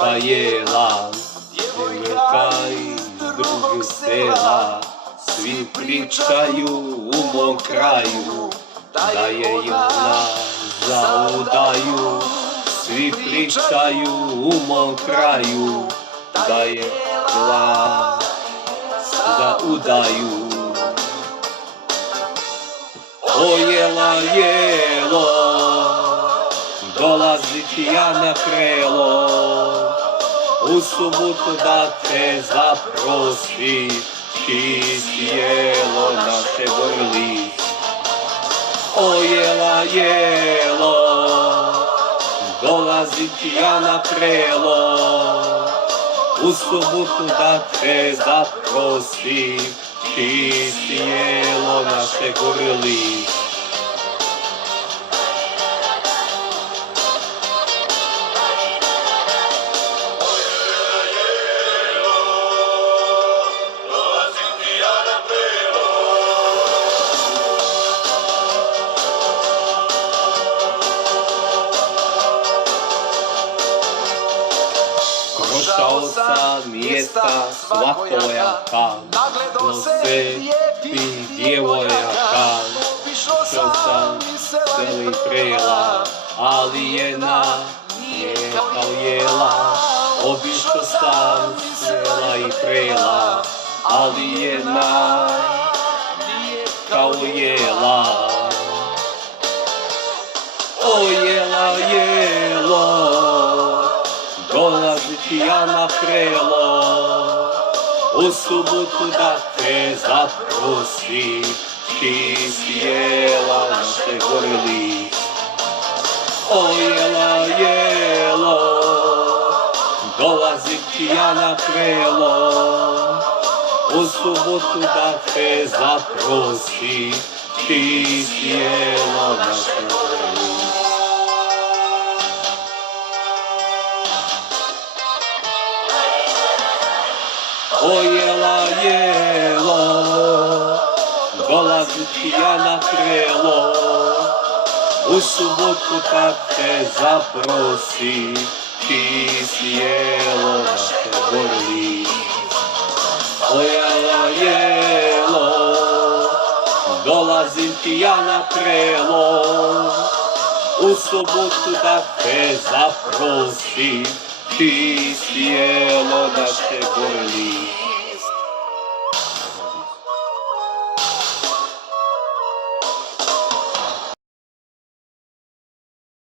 djevojka jela, djevojka iz drugog sela. Svi pričaju u mom kraju da je ona za udaju. Svi pričaju u mom kraju da je ona za udaju. O jela jelo, dolazit ja na krelo, u subotu da te zaprosi, čisti jelo naše vrli. O jela jelo, dolazit ja na krelo, u subotu da te zaprosi, čisti jelo naše vrli. Prošao sam mjesta svakojaka, no sve lijepih djevojaka. Obišao sam sela i prela, ali jedna nije kao jela. Obišao sam sela i prela, ali jedna nije kao jela. O jela jelo, dolazit ja na krelo, u subotu da te zaprosi, čisti jela naše vrli. O jela jelo, dolazit ja na krelo, u subotu da te zaprosi, čisti jela naše vrli. O jela jelo, dolazit ja na krelo, u subotu kad te zaprosi, čisti jelo naše vrli. O jela jelo, dolazit ja na krelo, u subotu da te zaprosi, čisti jelo naše vrli.